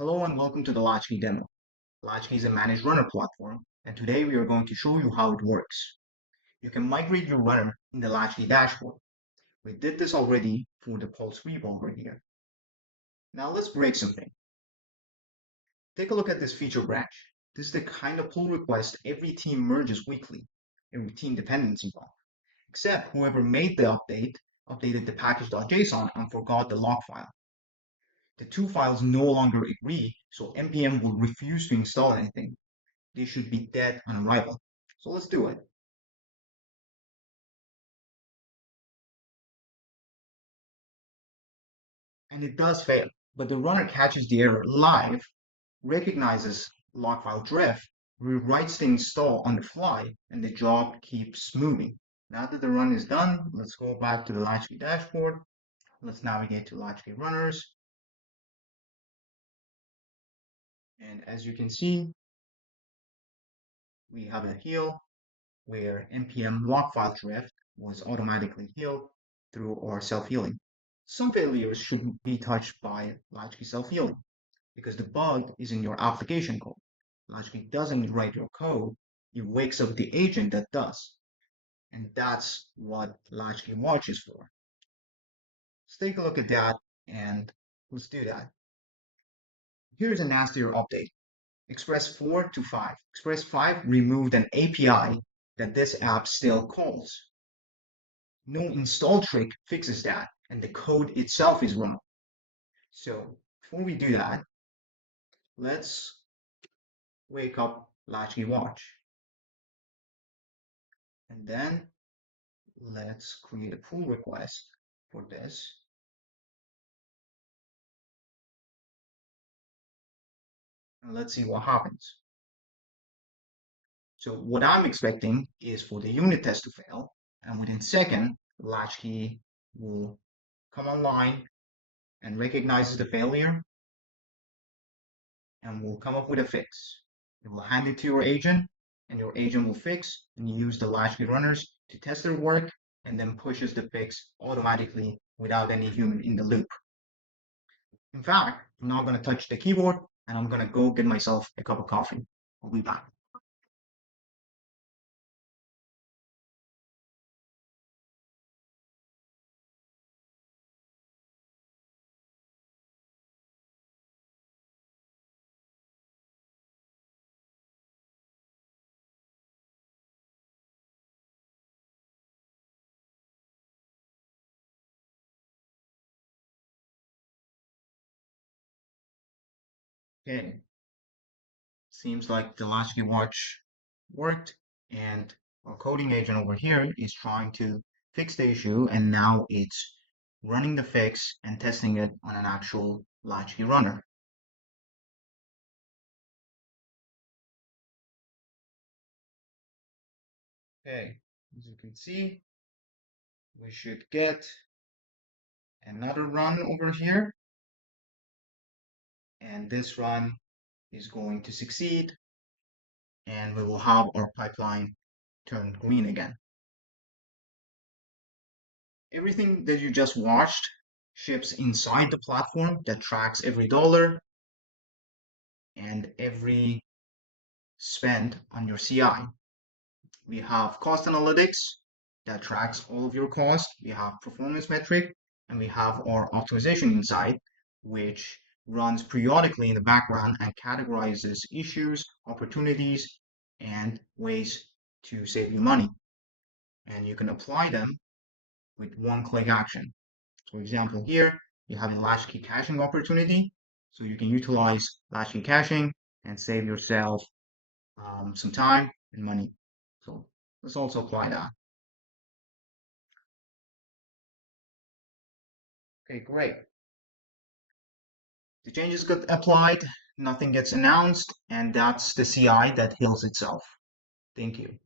Hello and welcome to the Latchkey demo. Latchkey is a managed runner platform, and today we are going to show you how it works. You can migrate your runner in the Latchkey dashboard. We did this already for the pulse sweep over here. Now let's break something. Take a look at this feature branch. This is the kind of pull request every team merges weekly, every team dependency file, except whoever made the update updated the package.json and forgot the log file. The two files no longer agree, so npm will refuse to install anything. They should be dead on arrival. So let's do it. And it does fail, but the runner catches the error live, recognizes log file drift, rewrites the install on the fly, and the job keeps moving. Now that the run is done, let's go back to the Latchkey dashboard. Let's navigate to Latchkey runners. And as you can see, we have a heal where npm log file drift was automatically healed through our self-healing. Some failures shouldn't be touched by Latchkey self-healing because the bug is in your application code. Latchkey doesn't write your code, it wakes up the agent that does. And that's what Latchkey Watch is for. Let's take a look at that and let's do that. Here's a nastier update. Express 4 to 5. Express 5 removed an API that this app still calls. No install trick fixes that, and the code itself is wrong. So before we do that, let's wake up Latchkey Watch. And then let's create a pull request for this. And let's see what happens. So what I'm expecting is for the unit test to fail, and within a second, Latchkey will come online and recognizes the failure and will come up with a fix. It will hand it to your agent, and your agent will fix, and you use the Latchkey runners to test their work, and then pushes the fix automatically without any human in the loop. In fact, I'm not going to touch the keyboard, and I'm going to go get myself a cup of coffee. I'll be back. Okay, seems like the Latchkey watch worked, and our coding agent over here is trying to fix the issue, and now it's running the fix and testing it on an actual Latchkey runner. Okay, as you can see, we should get another run over here, and this run is going to succeed, and we will have our pipeline turn green again. Everything that you just watched ships inside the platform that tracks every dollar and every spend on your CI. We have cost analytics that tracks all of your costs. We have performance metric, and we have our optimization insight, which runs periodically in the background and categorizes issues, opportunities, and ways to save you money. And you can apply them with one-click action. For example, here you have a Latchkey caching opportunity, so you can utilize Latchkey caching and save yourself some time and money. So let's also apply that. Okay, great. The changes get applied, nothing gets announced, and that's the CI that heals itself. Thank you.